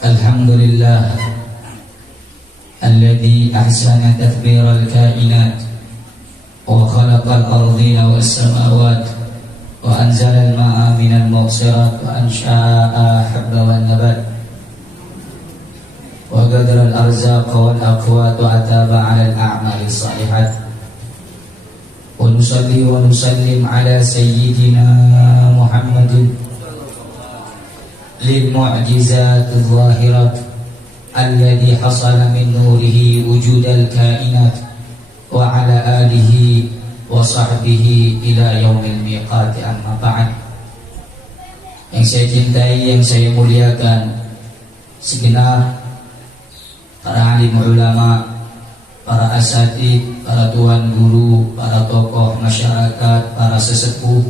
الحمد لله الذي أحسن تدبير الكائنات وخلق الأرضين والسماوات وأنزل الماء من المعصرات وأنشأ حب والنبات وقدر الأرزاق والأقوات وأتاب على الأعمال الصالحات ونصلي ونسلم على سيدنا محمد للمعجزات الظاهرات الذي حصل من نوره وجود الكائنات وعلى آله وصحبه إلى يوم الميقات. Amma ba'd. Yang saya cintai, yang saya muliakan, segenap para alim ulama, para asatid, para tuan guru, para tokoh masyarakat, para sesepuh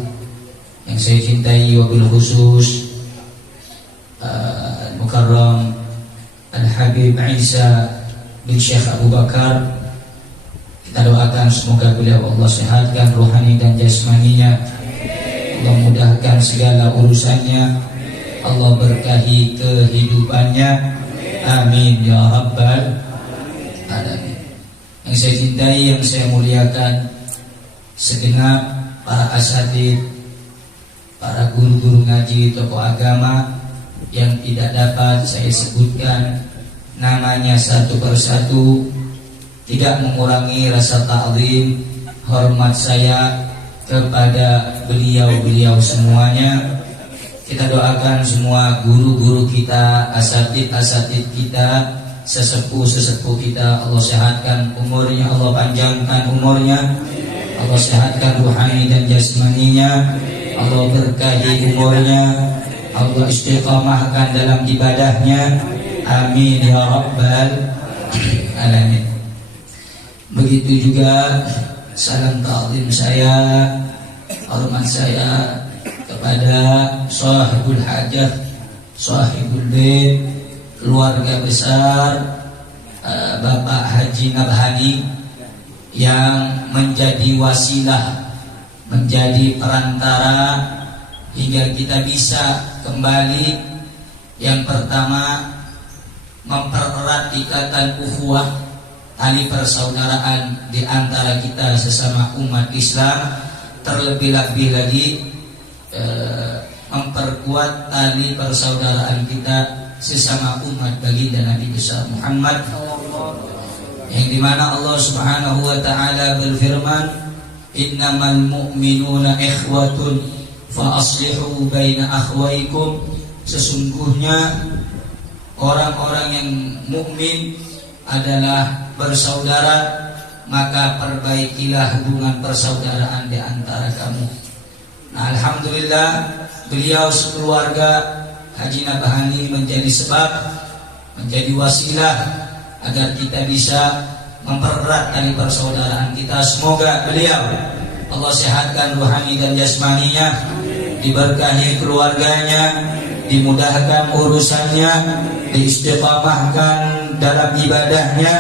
yang saya cintai, wabil khusus Al-Mukarram Al-Habib Isa bin Syekh Abu Bakar. Kita doakan semoga beliau Allah sehatkan rohani dan jasmaninya, Allah mudahkan segala urusannya, Allah berkahi kehidupannya, amin ya rabbal alamin. Yang saya cintai, yang saya muliakan, segenap para asatid, para guru-guru ngaji, tokoh agama yang tidak dapat saya sebutkan namanya satu persatu, tidak mengurangi rasa ta'zim hormat saya kepada beliau-beliau semuanya. Kita doakan semua guru-guru kita, asatid-asatid kita, sesepuh-sesepuh kita, Allah sehatkan umurnya, Allah panjangkan umurnya, Allah sehatkan ruhani dan jasmaninya, Allah berkahi umurnya, Allah istiqamahkan dalam ibadahnya, amin ya rabbal alamin. Begitu juga salam ta'zim saya, hormat saya kepada sahibul hajah, sahibul bait, keluarga besar Bapak Haji Nabhani yang menjadi wasilah, menjadi perantara hingga kita bisa kembali. Yang pertama, mempererat ikatan ukhuwah, tali persaudaraan di antara kita sesama umat Islam, terlebih-lebih lagi memperkuat tali persaudaraan kita sesama umat baginda Nabi besar Muhammad, yang dimana Allah Subhanahu wa ta'ala berfirman, innamal mu'minuna ikhwatun fa aslihu baina akhwaikum. Sesungguhnya orang-orang yang mukmin adalah bersaudara, maka perbaikilah hubungan persaudaraan di antara kamu. Nah, alhamdulillah beliau sekeluarga Haji Nabhani menjadi sebab, menjadi wasilah agar kita bisa mempererat tali persaudaraan kita. Semoga beliau Allah sehatkan rohani dan jasmaninya, diberkahi keluarganya, dimudahkan urusannya, diistiqamahkan dalam ibadahnya,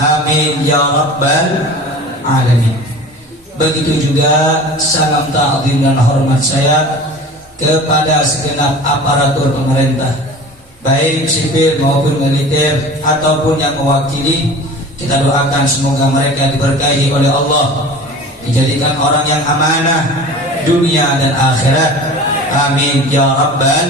amin ya rabbal alamin. Begitu juga salam ta'zim dan hormat saya kepada segenap aparatur pemerintah, baik sipil maupun militer ataupun yang mewakili. Kita doakan semoga mereka diberkahi oleh Allah, dijadikan orang yang amanah dunia dan akhirat, amin ya rabbal.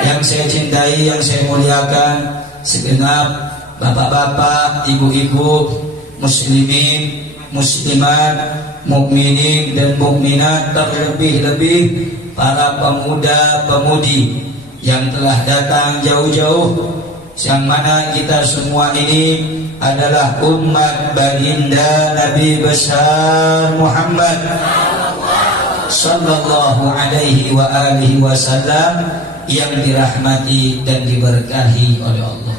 Yang saya cintai, yang saya muliakan, segenap bapak-bapak, ibu-ibu, muslimin, muslimat, mukminin dan mukminat, terlebih-lebih para pemuda-pemudi yang telah datang jauh-jauh, yang mana kita semua ini adalah umat baginda Nabi besar Muhammad sallallahu alaihi wa alihi wasallam, yang dirahmati dan diberkahi oleh Allah.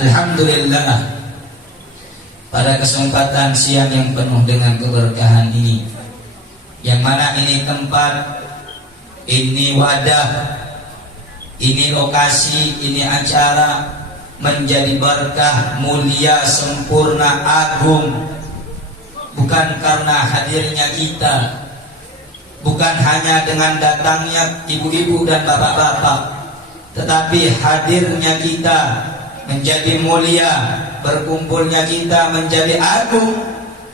Alhamdulillah, pada kesempatan siang yang penuh dengan keberkahan ini, yang mana ini tempat, ini wadah, ini lokasi, ini acara menjadi berkah, mulia, sempurna, agung, bukan karena hadirnya kita, bukan hanya dengan datangnya ibu-ibu dan bapak-bapak, tetapi hadirnya kita menjadi mulia, berkumpulnya kita menjadi agung,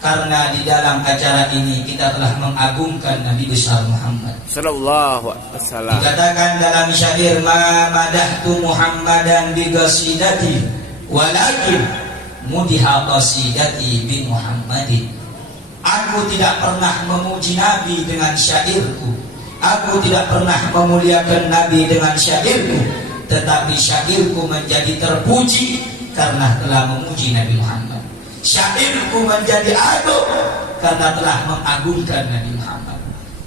karena di dalam acara ini kita telah mengagungkan Nabi besar Muhammad sallallahu alaihi wasallam. Dikatakan dalam syair, ma madahtu Muhammadan bi qasidati walakin mudiha qasidati bi Muhammadin. Aku tidak pernah memuji Nabi dengan syairku, aku tidak pernah memuliakan Nabi dengan syairku, tetapi syairku menjadi terpuji karena telah memuji Nabi Muhammad. Syairku menjadi agung karena telah mengagungkan Nabi Muhammad.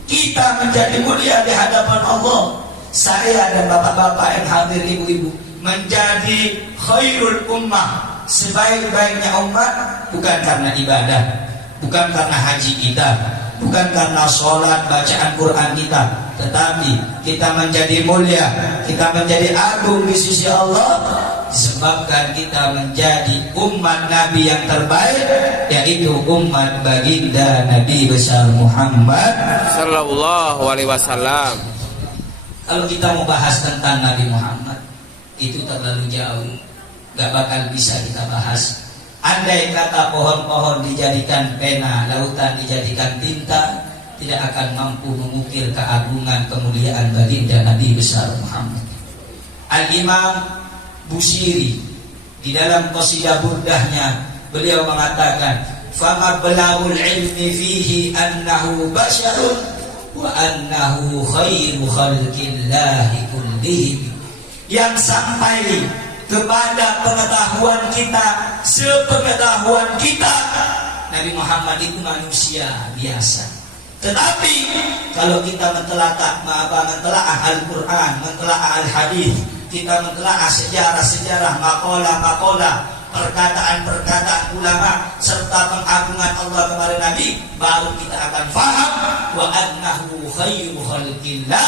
Kita menjadi mulia di hadapan Allah. Saya dan bapak-bapak yang hadir, ibu-ibu, menjadi khairul ummah, sebaik-baiknya umat, bukan karena ibadah, bukan karena haji kita, bukan karena sholat bacaan Quran kita, tetapi kita menjadi mulia, kita menjadi agung di sisi Allah disebabkan kita menjadi umat Nabi yang terbaik, yaitu umat baginda Nabi besar Muhammad sallallahu alaihi wasallam. Kalau kita mau bahas tentang Nabi Muhammad, itu terlalu jauh, gak bakal bisa kita bahas. Andai kata pohon-pohon dijadikan pena, lautan dijadikan tinta, tidak akan mampu mengukir keagungan kemuliaan baginda Nabi besar Muhammad. Al-Imam Busiri di dalam qasidah burdahnya, beliau mengatakan, fama belagul ilmi fihi annahu basyarun wa annahu khairu khalqillahi kullihim. Yang sampai kepada pengetahuan kita, sepengetahuan kita, Nabi Muhammad itu manusia biasa. Tetapi kalau kita mentelaah Al-Quran, mentelaah Al-Hadis, kita mentelaah sejarah-sejarah, makalah-makalah, perkataan-perkataan ulama, serta pengagungan Allah kepada Nabi, baru kita akan faham wa annahu khairu khalqillah,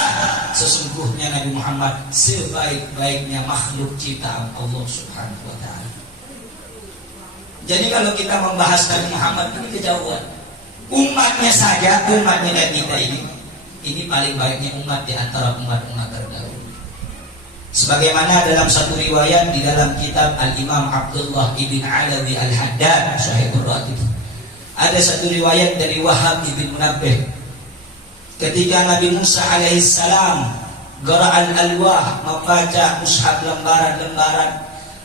sesungguhnya Nabi Muhammad sebaik-baiknya makhluk ciptaan Allah Subhanahu wa taala. Jadi kalau kita membahas Nabi Muhammad ini kejauhan. Umatnya saja, umatnya dan kita ini paling baiknya umat di antara umat-umat terdahulu. Sebagaimana dalam satu riwayat di dalam kitab Al-Imam Abdullah ibn Alawi Al-Haddad Sahihur Ratib, ada satu riwayat dari Wahab ibn Munabbih, ketika Nabi Musa alaihissalam Gara'al alwah, membaca mushaf lembaran-lembaran,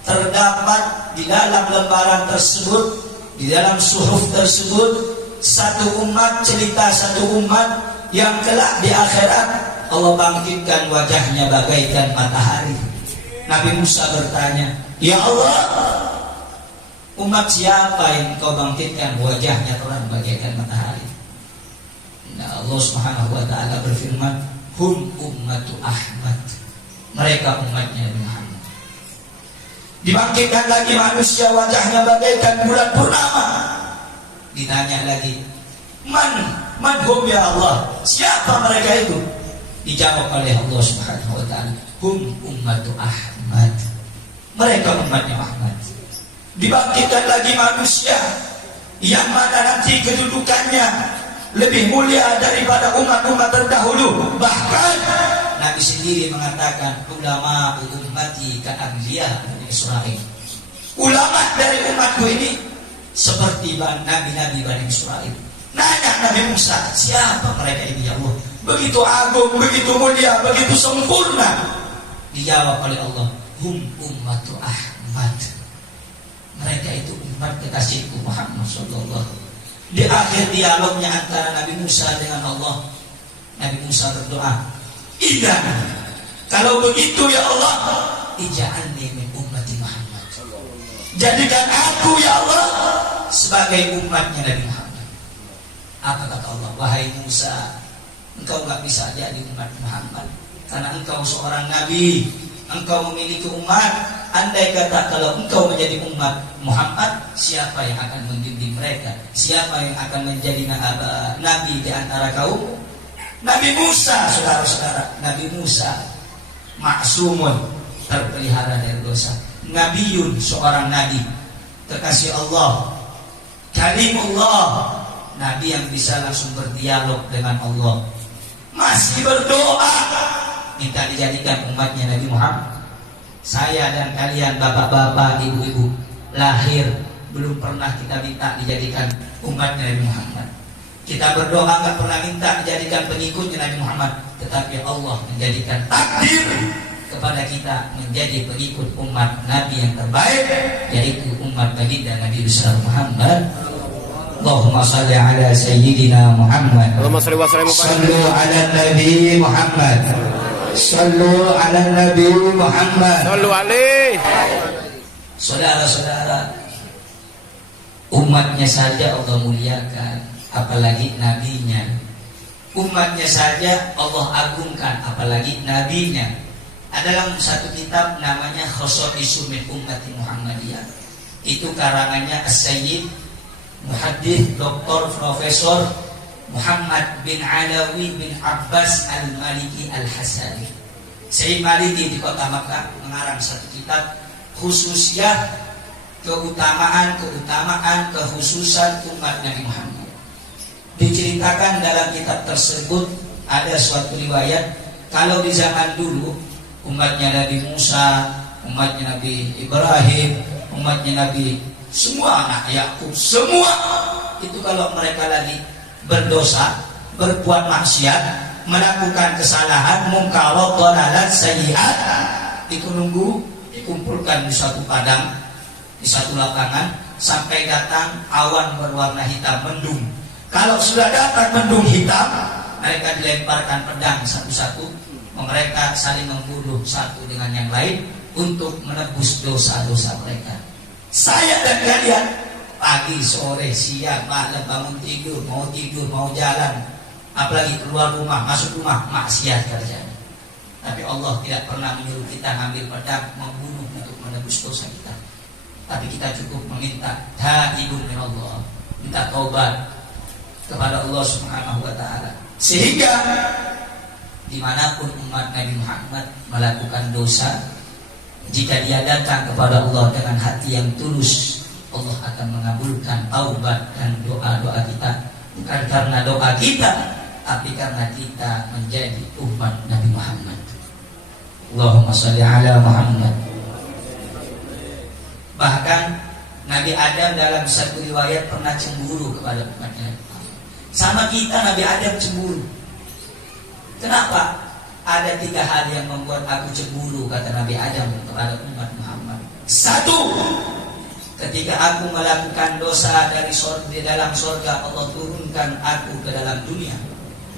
terdapat di dalam lembaran tersebut, di dalam suhuf tersebut, satu umat, cerita satu umat yang kelak di akhirat Allah bangkitkan wajahnya bagaikan matahari. Nabi Musa bertanya, ya Allah, umat siapa yang kau bangkitkan wajahnya terang bagaikan matahari? Nah, Allah Subhanahu wa taala berfirman, hum ummatu Ahmad, mereka umatnya Nabi Muhammad. Dibangkitkan lagi manusia wajahnya bagaikan bulan purnama. Ditanya lagi, man hum ya Allah, siapa mereka itu? Dijawab oleh Allah Subhanahu wa taala, hum ummatu Ahmad, mereka umatnya Ahmad. Dibangkitkan lagi manusia yang mana nanti kedudukannya lebih mulia daripada umat-umat terdahulu. Bahkan Nabi sendiri mengatakan, ulama ummati ka'anbiya Bani Israil, ulama dari umatku ini seperti nabi-nabi Bani Israil. Nanya Nabi Musa, siapa mereka ini ya Allah? Begitu agung, begitu mulia, begitu sempurna. Dijawab oleh Allah, hum ummatu Ahmad, mereka itu umat kekasihku Muhammad sallallahu. Di akhir dialognya antara Nabi Musa dengan Allah, Nabi Musa berdoa, idan, kalau begitu ya Allah, ij'alni min ummati Muhammad, jadikan aku ya Allah sebagai umatnya Nabi Muhammad. Apa kata Allah? Wahai Musa, engkau gak bisa jadi umat Muhammad karena engkau seorang nabi, engkau memiliki umat. Andai kata kalau engkau menjadi umat Muhammad, siapa yang akan membimbing mereka? Siapa yang akan menjadi nabi di antara kaum? Nabi Musa, saudara-saudara. Nabi Musa maksumun, terpelihara dari dosa. Nabiyun, seorang nabi, kekasih Allah, kalimullah, nabi yang bisa langsung berdialog dengan Allah. Masih berdoa minta dijadikan umatnya Nabi Muhammad. Saya dan kalian bapak-bapak, ibu-ibu, lahir belum pernah kita minta dijadikan umatnya Nabi Muhammad. Kita berdoa nggak pernah minta dijadikan pengikutnya Nabi Muhammad, tetapi Allah menjadikan takdir kepada kita menjadi pengikut umat Nabi yang terbaik, yaitu umat baginda Nabi besar Muhammad. Allahumma salli ala sayyidina Muhammad. Allahumma salli wa sallim Sallu ala Nabi Muhammad. Sallu ala Nabi Muhammad. Sallu alaihi. Saudara-saudara, umatnya saja Allah muliakan, apalagi nabinya. Umatnya saja Allah agungkan, apalagi nabinya. Ada dalam satu kitab namanya Khosaisu min Ummati Muhammadiyah. Itu karangannya As-Sayyid Muhaddits Dr. Profesor Muhammad bin Alawi bin Abbas Al-Maliki Al-Hasani. Sayyid Maliki di kota Makkah mengarang satu kitab khususnya keutamaan kekhususan umat Nabi Muhammad. Diceritakan dalam kitab tersebut ada suatu riwayat kalau di zaman dulu umatnya Nabi Musa, umatnya Nabi Ibrahim, umatnya Nabi semua anak Yakub, semua itu kalau mereka lagi berdosa, berbuat maksiat, melakukan kesalahan, mungkarat, dhalalat, sayyi'at, itu nunggu dikumpulkan di satu padang, di satu lapangan sampai datang awan berwarna hitam mendung. Kalau sudah datang mendung hitam, mereka dilemparkan pedang satu-satu, mereka saling membunuh satu dengan yang lain untuk menebus dosa-dosa mereka. Saya dan kalian pagi, sore, siang, malam bangun tidur, mau jalan, apalagi keluar rumah, masuk rumah, maksiat kerjanya. Tapi Allah tidak pernah menyuruh kita ngambil pedang membunuh untuk menebus dosa kita. Tapi kita cukup meminta taibun min Allah, minta taubat kepada Allah Subhanahu wa taala. Sehingga dimanapun umat Nabi Muhammad melakukan dosa, jika dia datang kepada Allah dengan hati yang tulus, Allah akan mengabulkan taubat dan doa-doa kita. Bukan karena doa kita, tapi karena kita menjadi umat Nabi Muhammad. Allahumma shalli ala Muhammad. Bahkan Nabi Adam dalam satu riwayat pernah cemburu kepada umatnya. Sama kita Nabi Adam cemburu. Kenapa? Ada 3 hal yang membuat aku cemburu, kata Nabi Adam kepada umat Muhammad. 1, ketika aku melakukan dosa dari di dalam surga, Allah turunkan aku ke dalam dunia.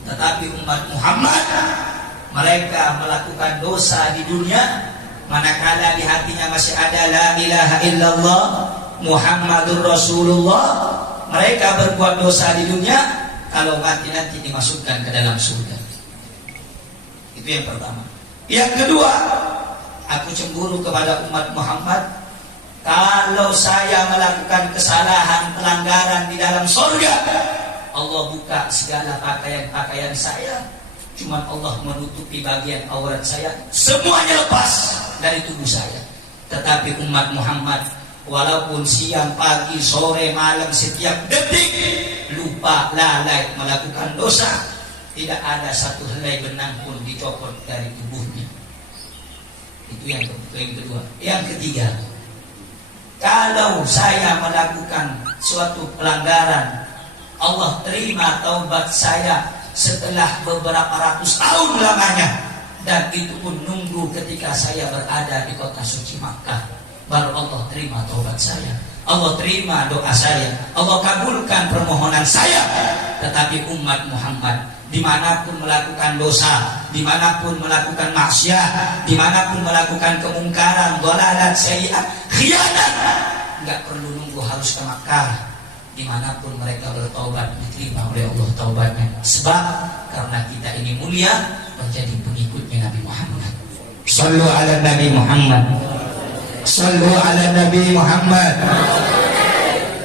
Tetapi umat Muhammad, mereka melakukan dosa di dunia, manakala di hatinya masih ada la ilaha illallah Muhammadur Rasulullah, mereka berbuat dosa di dunia, kalau mati nanti dimasukkan ke dalam surga. Itu yang pertama. Yang kedua, aku cemburu kepada umat Muhammad. Kalau saya melakukan kesalahan, pelanggaran di dalam surga, Allah buka segala pakaian-pakaian saya, cuma Allah menutupi bagian aurat saya, semuanya lepas dari tubuh saya. Tetapi umat Muhammad, walaupun siang, pagi, sore, malam, setiap detik lupa, lalai melakukan dosa, tidak ada satu helai benang pun dicopot dari tubuhnya. Itu yang kedua. Yang ketiga, kalau saya melakukan suatu pelanggaran, Allah terima taubat saya setelah beberapa ratus tahun lamanya, dan itu pun nunggu ketika saya berada di kota suci Makkah, baru Allah terima taubat saya, Allah terima doa saya, Allah kabulkan permohonan saya. Tetapi umat Muhammad dimanapun melakukan dosa, dimanapun melakukan maksiat, dimanapun melakukan kemungkaran, dhalalat, sayyi'at, khianat, nggak perlu nunggu harus ke Makkah. Dimanapun mereka bertaubat, diterima oleh Allah taubatnya. Sebab karena kita ini mulia, menjadi pengikutnya Nabi Muhammad. Sallu ala Nabi Muhammad. Sallu ala Nabi Muhammad.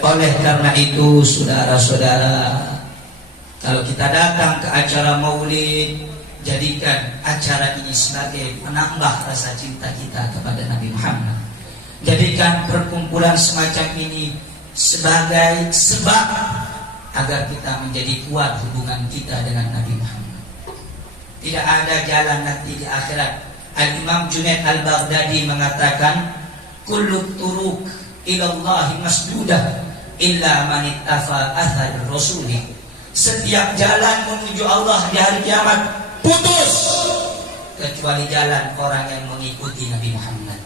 Oleh karena itu, saudara-saudara, kalau kita datang ke acara maulid, jadikan acara ini sebagai penambah rasa cinta kita kepada Nabi Muhammad. Jadikan perkumpulan semacam ini sebagai sebab agar kita menjadi kuat hubungan kita dengan Nabi Muhammad. Tidak ada jalan nanti di akhirat. Al-Imam Junaid Al-Baghdadi mengatakan, kullu turuq ilallahi masdudah illa man ittafa athar rasuli. Setiap jalan menuju Allah di hari kiamat putus kecuali jalan orang yang mengikuti Nabi Muhammad.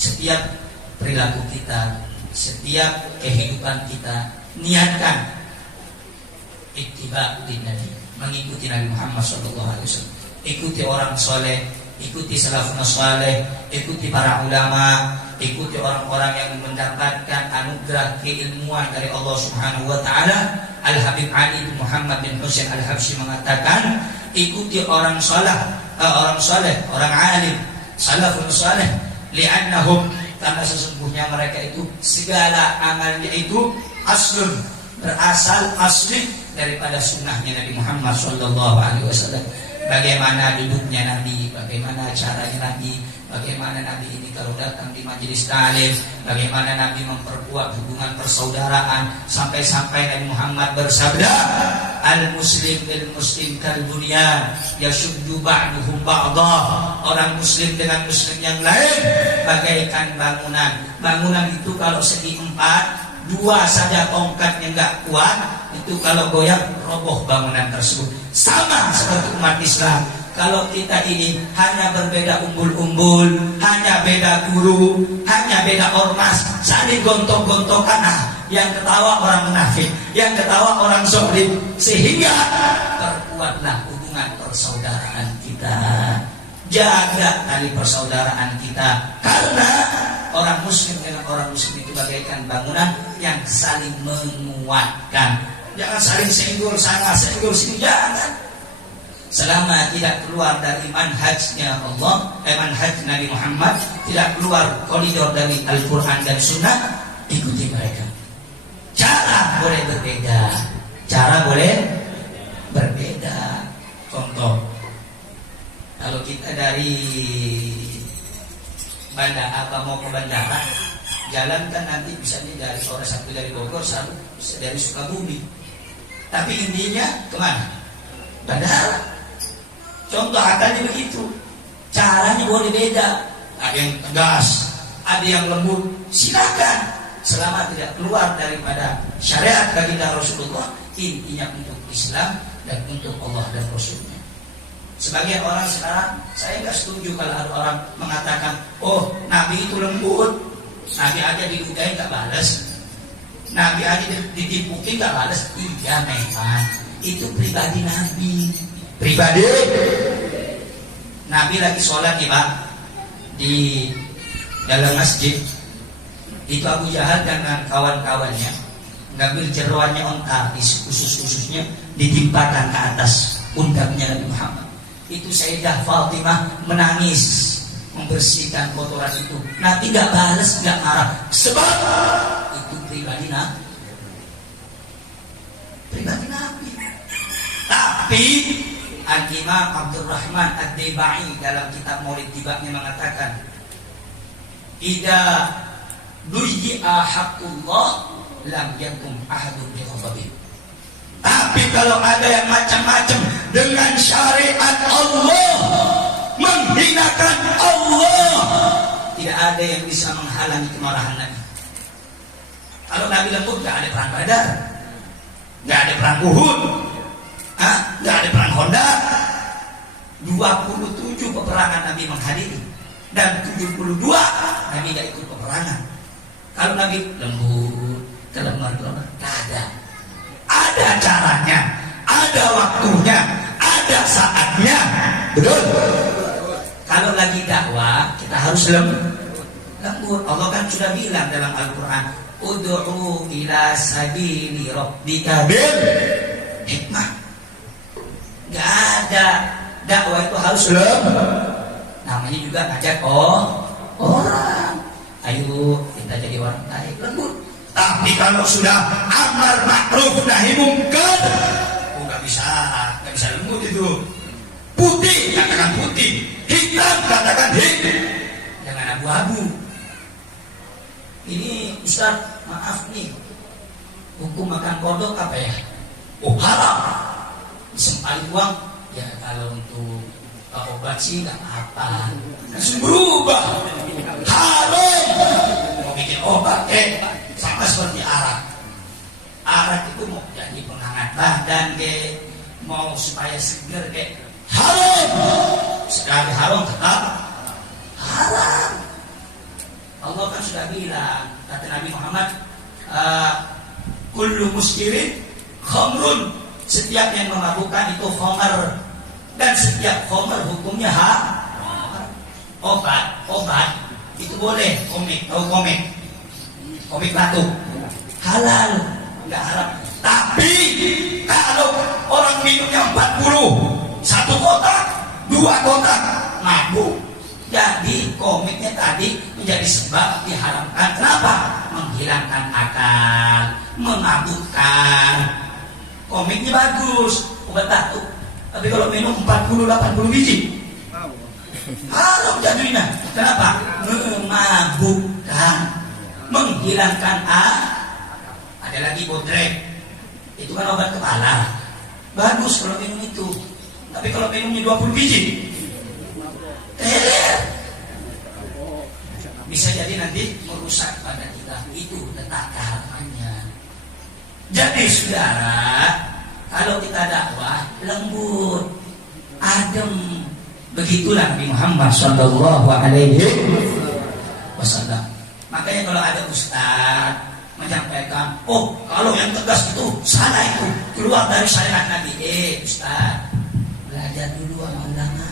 Setiap perilaku kita, setiap kehidupan kita, niatkan ittiba din Nabi, mengikuti Nabi Muhammad SAW. Ikuti orang soleh, ikuti salafun saleh, ikuti para ulama, ikuti orang-orang yang mendapatkan anugerah keilmuan dari Allah Subhanahu wa taala. Al-Habib Ali bin Muhammad bin Husain Al-Habsyi mengatakan, ikuti orang saleh, orang alim, salafun saleh, li'annahum, karena sesungguhnya mereka itu segala amalnya itu aslun, berasal asli daripada sunnahnya Nabi Muhammad sallallahu alaihi wasallam. Bagaimana duduknya Nabi, bagaimana caranya Nabi, bagaimana Nabi ini kalau datang di majelis taklim, bagaimana Nabi memperkuat hubungan persaudaraan, sampai-sampai Nabi Muhammad bersabda, al-muslim bil muslim kal bunyan yashuddu ba'duhum ba'dha. Orang muslim dengan muslim yang lain bagaikan bangunan. Bangunan itu kalau segi empat, dua saja tongkatnya enggak kuat, itu kalau goyang roboh bangunan tersebut. Sama seperti umat Islam. Kalau kita ini hanya berbeda umbul-umbul, hanya beda guru, hanya beda ormas, saling gontok-gontokan, yang ketawa orang munafik, yang ketawa orang zalim, sehingga perkuatlah hubungan persaudaraan kita. Jaga tali persaudaraan kita, karena orang muslim dengan orang muslim itu bagaikan bangunan yang saling menguatkan. Jangan saling senggol sana, senggol sini, jangan. Selama tidak keluar dari manhajnya Allah, manhaj Nabi Muhammad, tidak keluar koridor dari Al-Quran dan Sunnah, ikuti mereka. Cara boleh berbeda. Contoh, kalau kita dari bandara mau ke bandara, jalan kan nanti misalnya dari sore sampai dari Bogor, sampai dari Sukabumi. Tapi intinya kemana? Bandara. Contoh akalnya begitu. Caranya boleh beda. Ada yang tegas, ada yang lembut. Silakan, selama tidak keluar daripada syariat baginda Rasulullah, intinya untuk Islam dan untuk Allah dan Rasulnya. Sebagian orang sekarang, saya nggak setuju kalau ada orang mengatakan, oh Nabi itu lembut, Nabi aja diludahi nggak balas, Nabi aja ditipuki nggak balas. Iya memang itu pribadi Nabi. Nabi lagi sholat nih Pak, di dalam masjid. Itu Abu Jahal dengan kawan-kawannya ngambil jeroannya onta, usus-ususnya ditimpakan ke atas pundaknya Nabi Muhammad. Itu Sayyidah Fatimah menangis membersihkan kotoran itu. Nabi nggak balas, nggak marah, sebab itu pribadi Nabi. Tapi Al-Imam Abdurrahman Ad-Dibai dalam kitab Maulid Tibaknya mengatakan, idza duyi'a haqqullah lam yakum ahadun bi ghadabi. Tapi kalau ada yang macam-macam dengan syariat Allah, menghinakan Allah, tidak ada yang bisa menghalangi kemarahan Nabi. Kalau Nabi lembut, nggak ada perang Badar, nggak ada perang Uhud, nggak ada perang Khandaq. 27 peperangan Nabi menghadiri, dan 72 Nabi tidak ikut peperangan. Kalau Nabi lembut, kelemar, nggak ada. Ada caranya, ada waktunya, ada saatnya. Betul? Kalau lagi dakwah, kita harus lembut. Allah kan sudah bilang dalam Al-Quran, ud'u ila sabili rabbika bil hikmah. Gak ada. Dakwah itu harus namanya juga ngajak orang. Ayo kita jadi orang baik, lembut. Tapi kalau sudah amar ma'ruf nahi mungkar, nggak bisa lembut itu. Putih katakan putih, hitam katakan hitam, jangan abu-abu. Ini Ustaz, maaf nih, hukum makan kodok apa ya? Oh haram. Disempali uang Ya kalau untuk obat sih nggak apa, langsung berubah. Haram mau bikin obat sama seperti arak. Arak itu mau jadi penghangat badan mau supaya seger haram. Sekali haram tetap haram. Allah kan sudah bilang, kata Nabi Muhammad, kullu muskirin khamrun, setiap yang memabukkan itu khamar, dan setiap khamar hukumnya obat itu boleh. Komik batuk halal, nggak haram. Tapi kalau orang minumnya 40, 1 kotak, 2 kotak, mabuk. Jadi komiknya tadi menjadi sebab diharamkan. Kenapa? Menghilangkan akal, memabukkan. Komiknya bagus, obat batuk. Tapi kalau minum 40-80 biji, haram jadinya. Kenapa? Memabukkan, menghilangkan Ada lagi bodrek, itu kan obat kepala, bagus kalau minum itu. Tapi kalau minumnya 20 biji, bisa jadi nanti merusak pada kita. Itu letak keharumannya. Jadi saudara, kalau kita dakwah lembut, adem, begitulah Nabi Muhammad Shallallahu Alaihi Wasallam. Makanya kalau ada ustaz menyampaikan, oh kalau yang tegas itu salah, itu keluar dari syariat Nabi. Ustaz, belajar dulu sama ulama.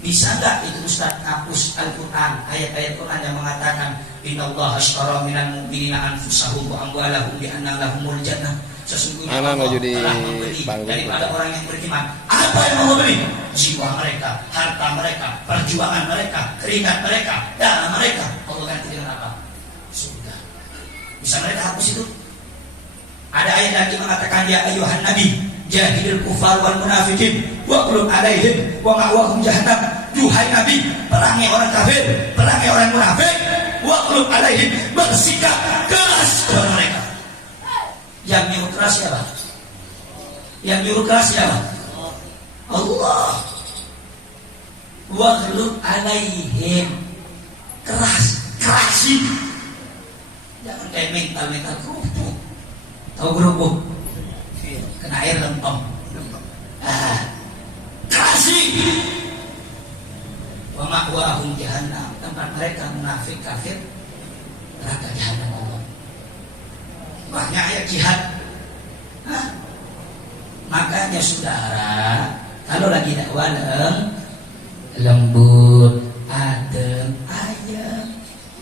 Bisa nggak itu ustaz hapus Al-Quran, ayat-ayat Quran yang mengatakan innallaha ashtara minal mu'minina anfusahum wa amwalahum bi anna lahumul jannah. Sesungguhnya Allah telah membeli daripada orang yang beriman. Apa yang mau membeli? Jiwa mereka, harta mereka, perjuangan mereka, keringat mereka, darah mereka. Allah ganti dengan apa? Surga. Bisa mereka hapus itu? Ada ayat lagi mengatakan ya ayyuhan nabi jahidil kufar wal munafikin wa qul alaihim wa ma'wahum jahannam. Duhai nabi, perangi orang kafir, perangi orang munafik, wa qul alaihim, bersikap keras kepada mereka. Yang nyuruh keras siapa? Yang nyuruh keras siapa? Allah. Wa qul alaihim, kerasin. Jangan kayak mental kerupuk. Tahu kerupuk? Kena air lempem. Kasih. Wa ma'wahum jahannam, tempat mereka munafik kafir neraka jahannam Allah. Banyak ayat jihad. Makanya saudara, kalau lagi dakwah lembut, adem, ayem.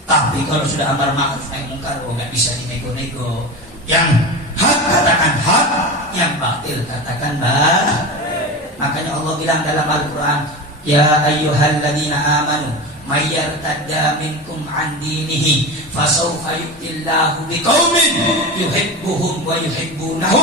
Tapi kalau sudah amar ma'ruf nahi munkar, nggak bisa dinego-nego. Yang hak katakan hak, yang batil katakan batil. Makanya Allah bilang dalam Al-Quran, ya ayyuhalladzina amanu may yartadda minkum an dinihi fasawfa yu'tillahu biqaumin yuhibbuhum wa yuhibbunahu.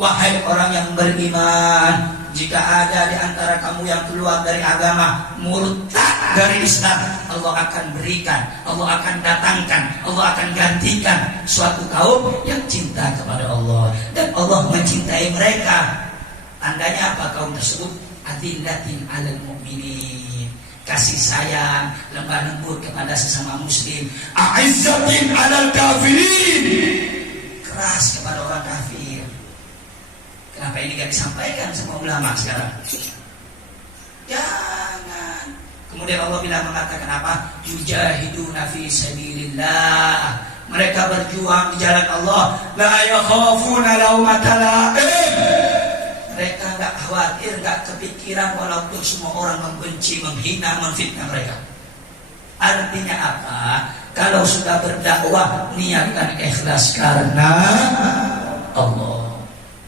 Wahai orang yang beriman, jika ada di antara kamu yang keluar dari agama, murtad dari Islam, Allah akan berikan, Allah akan datangkan, Allah akan gantikan suatu kaum yang cinta kepada Allah, dan Allah mencintai mereka. Tandanya apa kaum tersebut? Adillatin 'alal mu'minin, kasih sayang, lemah lembut kepada sesama muslim. A'izzatin 'alal kafirin, keras kepada orang kafir. Kenapa ini gak disampaikan sama ulama sekarang? Jangan. Kemudian Allah bilang mengatakan apa? Yujahiduna fi sabilillah, mereka berjuang di jalan Allah. La yakhafuna laumata la'im, mereka gak khawatir, gak kepikiran walaupun semua orang membenci, menghina, menfitnah mereka. Artinya apa? Kalau sudah berdakwah, niatkan ikhlas karena Allah.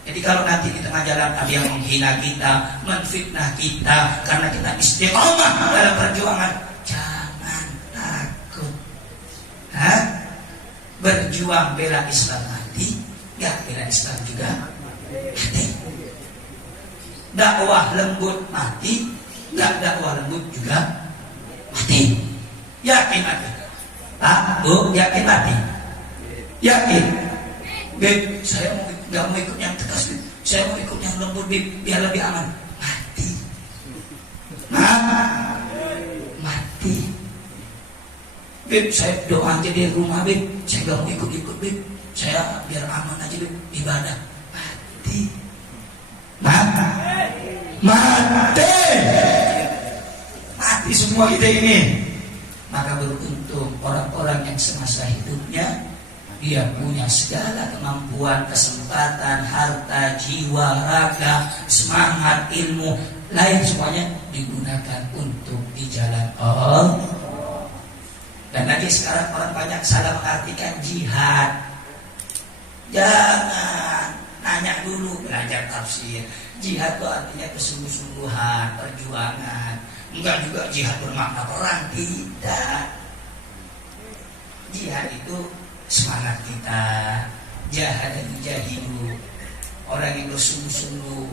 Jadi kalau nanti di tengah jalan ada yang menghina kita, menfitnah kita karena kita istiqomah dalam perjuangan, jangan takut. Berjuang bela Islam mati, gak bela Islam juga mati. Dakwah lembut mati, gak dakwah lembut juga mati. Yakin mati? Yakin mati? Yakin? Saya gak mau ikut yang tegas. Saya mau ikut yang lembut biar lebih aman. Mati. Mati. Bib, saya doa aja di rumah, Bib. Saya gak mau ikut-ikut, Bib. Saya biar aman aja, Bib. Ibadah. Mati. Mati semua kita ini. Maka beruntung orang-orang yang semasa hidupnya dia punya segala kemampuan, kesempatan, harta, jiwa, raga, semangat, ilmu, lain semuanya digunakan untuk di jalan Allah. Dan lagi sekarang orang banyak salah mengartikan jihad. Jangan nanya dulu, belajar tafsir. Jihad itu artinya kesungguh-sungguhan, perjuangan. Enggak juga jihad bermakna perang, tidak. Jihad itu semangat kita, jahad dan jahidu, orang yang bersungguh-sungguh.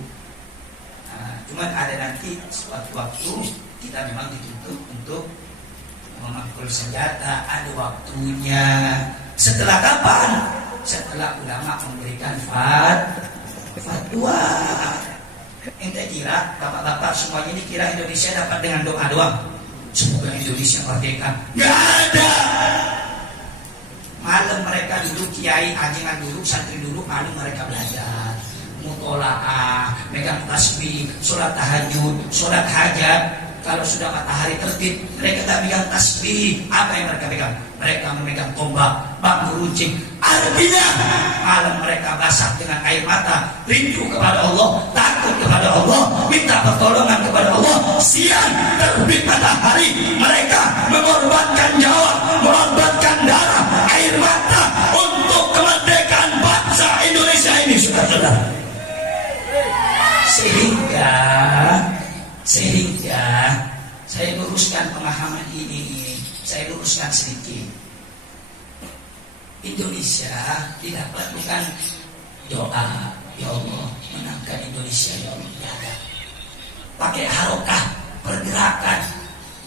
Cuman ada nanti suatu waktu kita memang dituntut untuk memikul senjata, ada waktunya. Setelah kapan? Setelah ulama memberikan fatwa. Ente kira, bapak-bapak semuanya ini kira Indonesia dapat dengan doa doang? Semoga Indonesia merdeka. Gak ada. Malam mereka duduk, kiai, ajengan duduk, santri duduk, malam mereka belajar mutolaah, megang tasbih, sholat tahajud, sholat hajat. Kalau sudah matahari terbit, mereka tak megang tasbih. Apa yang mereka pegang? Mereka memegang tombak, bambu runcing. Artinya malam mereka basah dengan air mata, rindu kepada Allah, takut kepada Allah, minta pertolongan kepada Allah. Siang terbit matahari, mereka mengorbankan nyawa, mengorbankan darah, air mata untuk kemerdekaan bangsa Indonesia ini, saudara-saudara. Sehingga saya luruskan pemahaman ini, saya luruskan sedikit. Indonesia didapat bukan doa, ya Allah menangkan Indonesia, ya Allah, ya. Pakai harokah, pergerakan.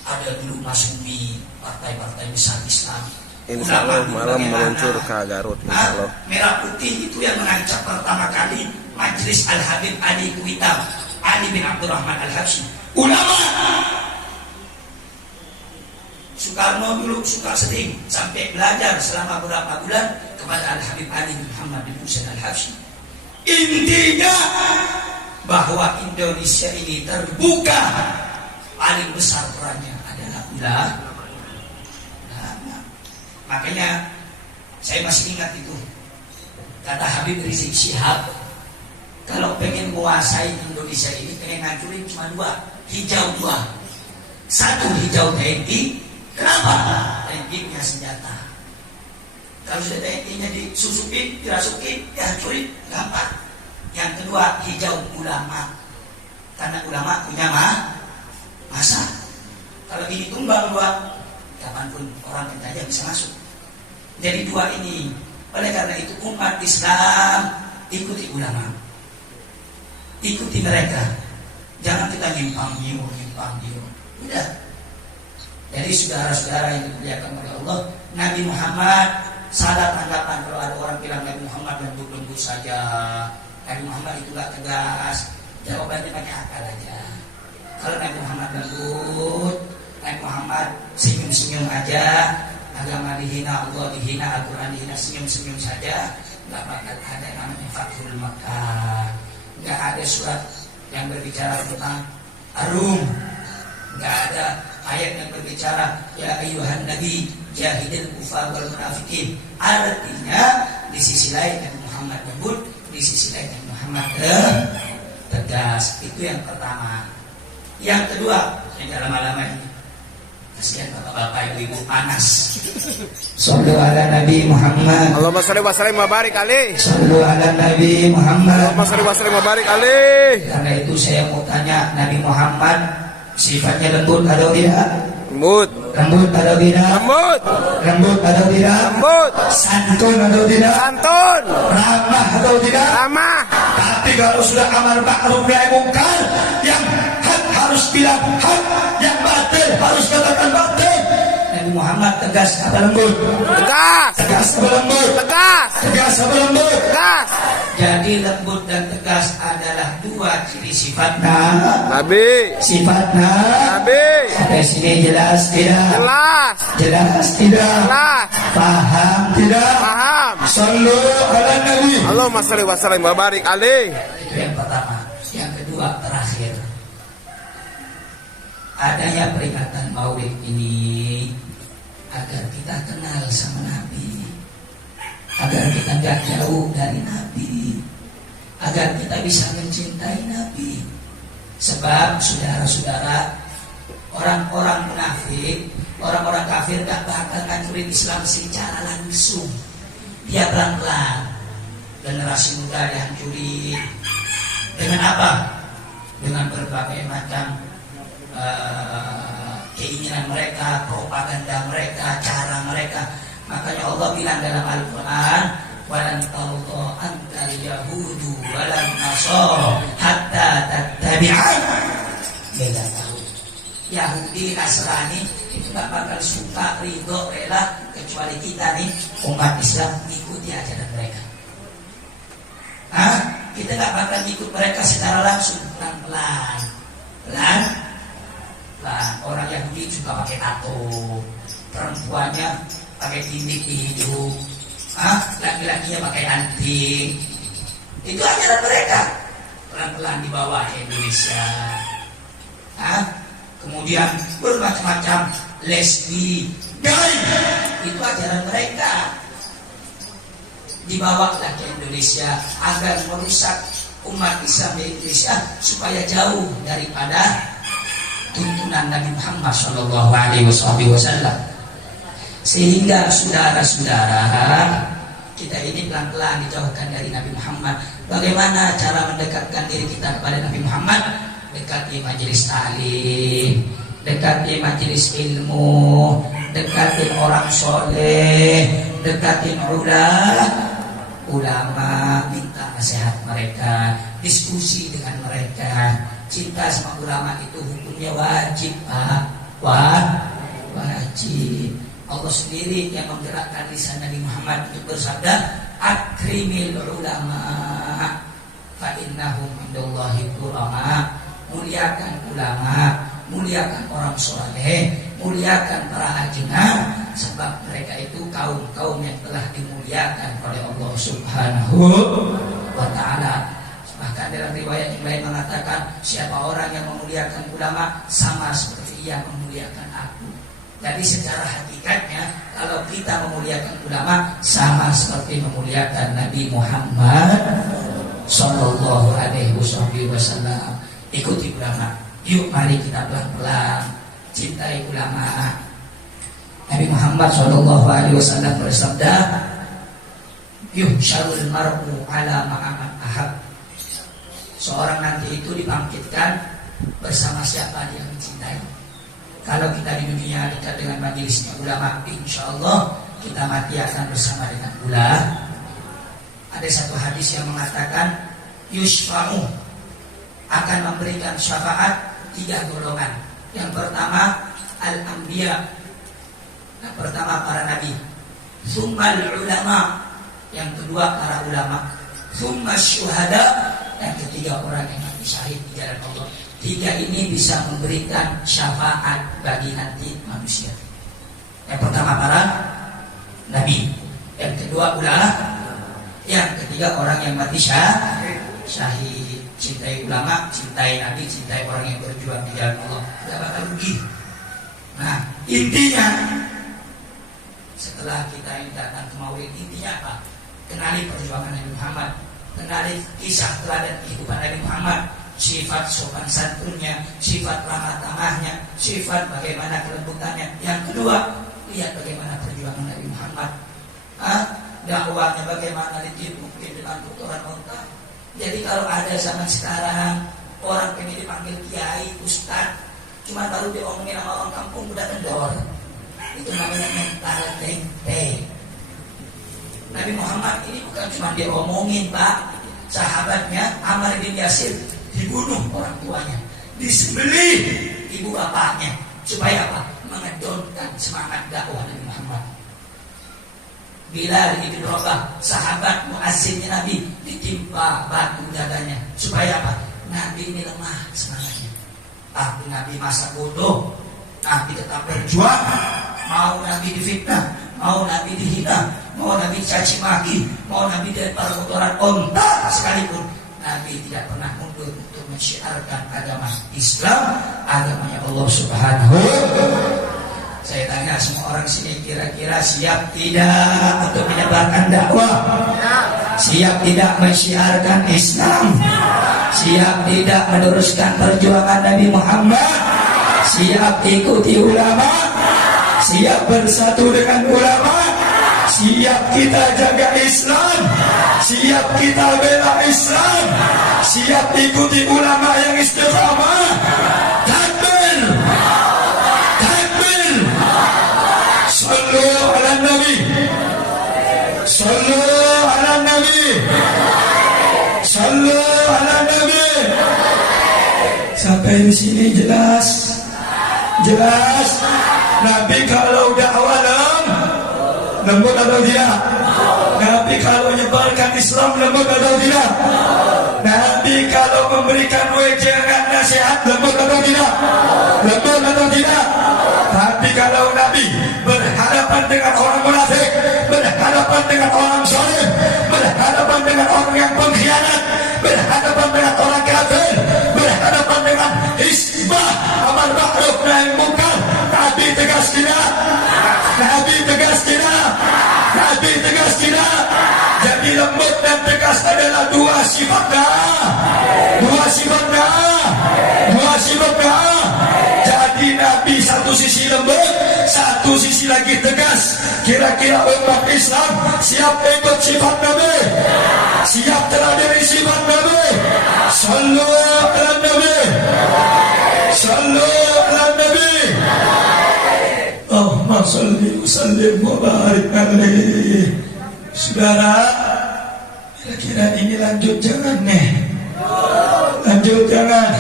Ada dulu Masumi, partai-partai besar Islam. Insya Allah malam meluncur ke Garut. Insya Allah. Merah putih itu yang mengancam pertama kali Majelis Al-Habib Ali Kuitam, Ali bin Abdurrahman Al-Habsyi. Ulama Soekarno dulu suka sering sampai belajar selama beberapa bulan kepada Al-Habib Ali bin Muhammad bin Husain Al-Habsyi. Intinya bahwa Indonesia ini terbuka, paling besar perannya adalah ulama. Makanya saya masih ingat itu kata Habib Rizik Syihab, kalau pengen menguasai Indonesia ini pengen ngancurin cuma dua, hijau dua. Satu, hijau TNI. Kenapa? TNI punya senjata. Kalau sudah TNI-nya disusupin, dirasukin, dihancurin, gampang. Yang kedua, hijau ulama. Karena ulama punya masa. Kalau ini tumbang dua, kapanpun orang kita aja bisa masuk. Jadi dua ini. Oleh karena itu umat Islam ikuti ulama, ikuti mereka. Jangan kita nyimpang biur. Udah. Jadi saudara-saudara yang dimuliakan oleh Allah, Nabi Muhammad salah tanggapan kalau ada orang bilang Nabi Muhammad lembut-lembut saja, Nabi Muhammad itu gak tegas. Jawabannya pakai akal aja. Kalau Nabi Muhammad lembut, Nabi Muhammad senyum-senyum aja, agama dihina, Allah dihina, Al-Quran dihina, senyum-senyum saja, gak bakal ada namanya Fathul Makkah. Gak ada surat yang berbicara tentang harum, gak ada ayat yang berbicara ya ayyuhan nabi jahidil kufar wal munafikin. Artinya di sisi lain Nabi Muhammad lembut, di sisi lain Nabi Muhammad tegas. Itu yang pertama. Yang kedua, yang lama-lama ini kasihan bapak-bapak ibu-ibu panas. Sallu ala Nabi Muhammad. Allahumma shalli wa sallim wa barik alaihi. Sallu ala Nabi Muhammad. Allahumma shalli wa sallim wa barik alaihi. Karena itu saya mau tanya, Nabi Muhammad sifatnya lembut atau tidak? Lembut. Lembut atau tidak? Lembut. Lembut atau tidak? Lembut. Santun atau tidak? Santun. Ramah atau tidak? Ramah. Tapi kalau sudah amar ma'ruf nahi munkar, yang hak harus bilang hak, yang batil harus katakan batil. Nabi Muhammad tegas apa lembut? Tegas. Tegas apa lembut? Tegas. Tegas apa lembut? Tegas. Jadi lembut dan tegas adalah dua ciri sifatnya. Nabi. Sifatnya. Nabi. Sampai sini jelas tidak? Jelas. Jelas tidak? Jelas. Paham tidak? Paham. Sallu ala Nabi. Allahumma shalli wa sallim wa barik alaih. Itu yang pertama. Yang kedua terakhir. Adanya peringatan Maulid ini agar kita kenal sama Nabi, agar kita gak jauh dari Nabi, agar kita bisa mencintai Nabi. Sebab saudara-saudara, orang-orang munafik, orang-orang kafir gak bakal ngancurin Islam secara langsung. Dia pelan-pelan. Generasi muda dihancuri. Dengan apa? Dengan berbagai macam keinginan mereka, propaganda mereka, cara mereka. Makanya Allah bilang dalam Al-Quran, walan tarda antal yahudu walan nasara hatta tattabi'a millatahu. Yahudi, Nasrani itu gak bakal suka, ridho, rela kecuali kita nih umat Islam mengikuti ajaran mereka. Kita gak bakal ikut mereka secara langsung, pelan-pelan. Orang Yahudi juga pakai tato, perempuannya pakai tindik di hidung, laki-lakinya pakai anting. Itu ajaran mereka. Pelan-pelan dibawa ke Indonesia. Kemudian bermacam-macam lesbi, gay, itu ajaran mereka. Dibawa ke Indonesia agar merusak umat Islam di Indonesia supaya jauh daripada tuntunan Nabi Muhammad Shallallahu Alaihi Wasallam. Sehingga saudara-saudara, kita ini pelan-pelan dijauhkan dari Nabi Muhammad. Bagaimana cara mendekatkan diri kita kepada Nabi Muhammad? Dekati majelis ta'lim, dekati majelis ilmu, dekatin orang soleh, dekatin ulama, minta nasihat mereka, diskusi dengan mereka. Cinta sama ulama itu hukumnya wajib, Pak. Wajib. Allah sendiri yang menggerakkan lisan Nabi Muhammad untuk bersabda, akrimil ulama fa innahum indallahi qurama. Muliakan ulama, muliakan orang soleh, muliakan para ajnah, sebab mereka itu kaum-kaum yang telah dimuliakan oleh Allah Subhanahu wa ta'ala. Bahkan dalam riwayat yang lain mengatakan, siapa orang yang memuliakan ulama sama seperti ia memuliakan aku. Jadi secara hakikatnya, kalau kita memuliakan ulama sama seperti memuliakan Nabi Muhammad Sallallahu Alaihi Wasallam. Ikuti ulama. Yuk mari kita pelan-pelan cintai ulama. Nabi Muhammad Sallallahu Alaihi Wasallam bersabda, yuhsyarul mar'u ala ma'aman ahab. Seorang nanti itu dibangkitkan bersama siapa dia mencintai. Kalau kita di dunia dekat dengan majelisnya ulama, insya Allah kita mati akan bersama dengan ulama. Ada satu hadis yang mengatakan yusfa'u, akan memberikan syafaat 3 golongan. Yang pertama al-anbiya, yang pertama para nabi. Tsummal ulama, yang kedua para ulama. Tsummas syuhada, yang ketiga orang yang mati syahid di jalan Allah. 3 ini bisa memberikan syafaat bagi nanti manusia. Yang pertama para nabi, yang kedua ulama, yang ketiga orang yang mati syahid. Cintai ulama, cintai nabi, cintai orang yang berjuang di jalan Allah, tidak bakal rugi. Nah, intinya setelah kita ini datang ke Maulid, intinya apa? Kenali perjuangan Nabi Muhammad, kenali kisah teladan kehidupan Nabi Muhammad, sifat sopan santunnya, sifat ramah tamahnya, sifat bagaimana kelembutannya. Yang kedua, lihat bagaimana perjuangan Nabi Muhammad. Dakwahnya bagaimana mungkin dengan kotoran unta. Jadi kalau ada zaman sekarang orang pengen dipanggil kiai, ustad, cuma baru diomongin sama orang kampung udah kendor. Itu namanya mental tempe. Nabi Muhammad ini bukan cuma diomongin, Pak. Sahabatnya Ammar bin Yasir dibunuh orang tuanya, disembelih ibu bapaknya, supaya apa? Mengedonkan semangat dakwah Nabi Muhammad. Bilal bin Rabah, sahabat muazzinnya Nabi, ditimpa batu dadanya. Supaya apa? Nabi ini lemah semangatnya. Tapi Nabi masa bodoh. Nabi tetap berjuang. Mau Nabi difitnah, mau Nabi dihina, mau Nabi caci maki, mau Nabi dilempar kotoran onta sekalipun, Nabi tidak pernah mundur untuk mensyiarkan agama Islam, agamanya Allah Subhanahu. Saya tanya semua orang sini, kira-kira siap tidak untuk menyebarkan dakwah? Siap tidak mensyiarkan Islam? Siap tidak meneruskan perjuangan Nabi Muhammad? Siap ikuti ulama? Siap bersatu dengan ulama? Siap kita jaga Islam? Siap kita bela Islam? Siap ikuti ulama yang istiqamah? Takbir! Takbir! Sallu ala Nabi! Sallu ala Nabi! Sallu ala Nabi! Sampai di sini jelas? Jelas? Nabi kalau dakwah lembut atau tidak? Nabi kalau menyebarkan Islam lembut atau tidak? Nabi kalau memberikan wejangan nasihat lembut atau tidak? Lembut atau tidak? Tapi kalau Nabi berhadapan dengan orang munafik, berhadapan dengan orang zalim, berhadapan dengan orang yang pengkhianat, berhadapan dengan orang kafir, berhadapan dengan hizbah amar ma'ruf nahi munkar, Nabi tegas tidak? Nabi tegas tidak? Nabi tegas tidak? Jadi lembut dan tegas adalah dua sifatnya. Dua sifatnya. Dua sifatnya. Jadi Nabi satu sisi lembut, satu sisi lagi tegas. Kira-kira umat Islam siap ikut sifat Nabi? Siap teladani sifat Nabi? Sallu ala Nabi! Sallu ala Nabi! Allahumma salli wa sallim wa barik alaihi. Saudara, kira-kira ini lanjut jangan nih? Lanjut jangan?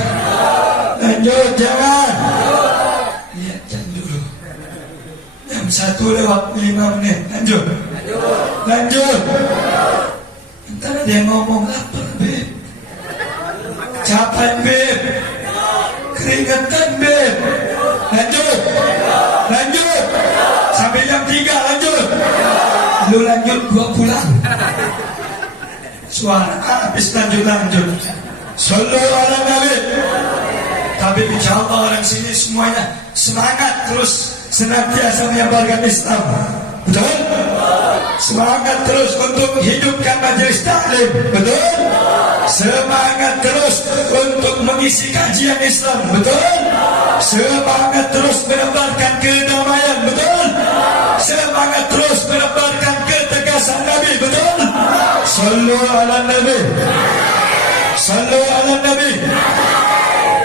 Lanjut jangan? Lihat jam dulu. Jam 1:05. Lanjut. Lanjut. Entar ada yang ngomong lapar, Beb. Capek, Beb. Keringetan, Beb. Lanjut. Lanjut. Sampai jam 3 lanjut. Lu lanjut, gua pulang. Suara habis lanjut. Sallu ala Nabi. Tapi insyaallah orang sini semuanya semangat terus senantiasa menyebarkan Islam. Betul? Semangat terus untuk menghidupkan majelis taklim. Betul? Semangat terus untuk mengisi kajian Islam. Betul? Semangat terus menebarkan kedamaian. Betul? Semangat terus menebarkan ketegasan Nabi. Betul? Sallu ala Nabi. Sallu ala Nabi.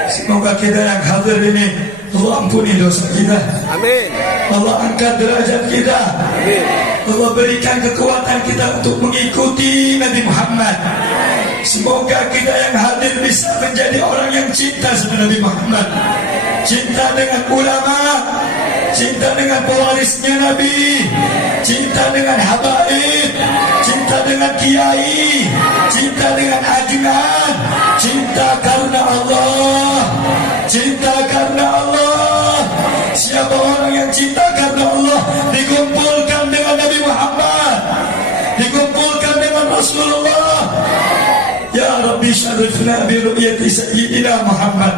Semoga kita yang hadir ini Allah ampuni dosa kita. Amin. Allah angkat derajat kita. Amin. Allah berikan kekuatan kita untuk mengikuti Nabi Muhammad. Semoga kita yang hadir bisa menjadi orang yang cinta sama Nabi Muhammad. Cinta dengan ulama, cinta dengan pewarisnya Nabi, cinta dengan habaib, cinta dengan kiai, cinta dengan ajunan, cinta karena Allah, cinta karena Allah. Siapa orang yang cinta karena Allah dikumpulkan dengan Nabi Muhammad, dikumpulkan dengan Rasulullah. Ya Rabbi syarifna bi ru'yati sayyidina Muhammad.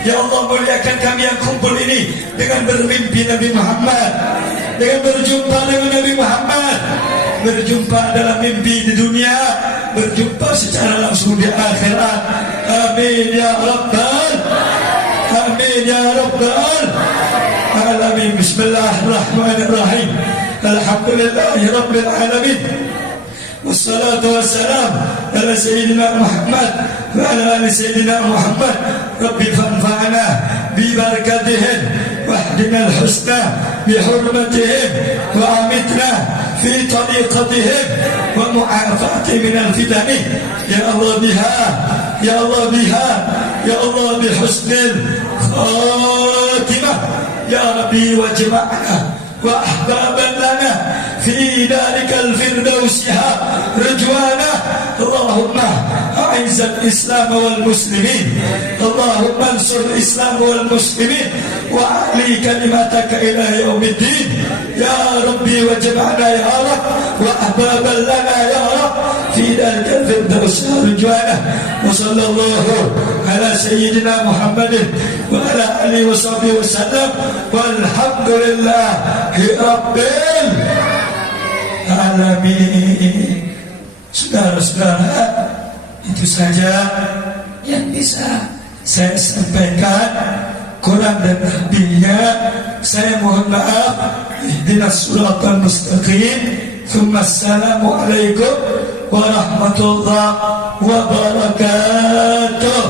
Ya Allah, muliakan kami yang kumpul ini dengan bermimpi Nabi Muhammad, dengan berjumpa dengan Nabi Muhammad, berjumpa dalam mimpi di dunia, berjumpa secara langsung di akhirat. Amin ya Rabbal, amin ya Rabbal alamin. Bismillahirrahmanirrahim. Alhamdulillahi Rabbil alamin. Wassalatu wassalam ala Sayyidina Muhammad wa ala ali Sayyidina Muhammad. Rabbi fanfa'na bi barakatihim wahdina al-husna bi hurmatihim wa amitna fi tariqatihim wa mu'afati min al-fitani. Ya Allah biha, ya Allah biha, ya Allah bi husnil khatimah. Ya Rabbi wa jama'na wa ahbaban lana في ذلك الفردوس رجوانا. اللهم أعز الإسلام والمسلمين، اللهم انصر الإسلام والمسلمين وأعلي كلمتك إلى يوم الدين يا ربي. وجمعنا يا رب وأحبابا لنا يا رب في ذلك الفردوس رجوانا. وصلى الله على سيدنا محمد وعلى آله وصحبه وسلم والحمد لله رب العالمين. Saudara-saudara, itu saja yang bisa saya sampaikan. Kurang dan lebihnya saya mohon maaf. Ihdinas siratal mustaqim. Assalamualaikum warahmatullahi wabarakatuh.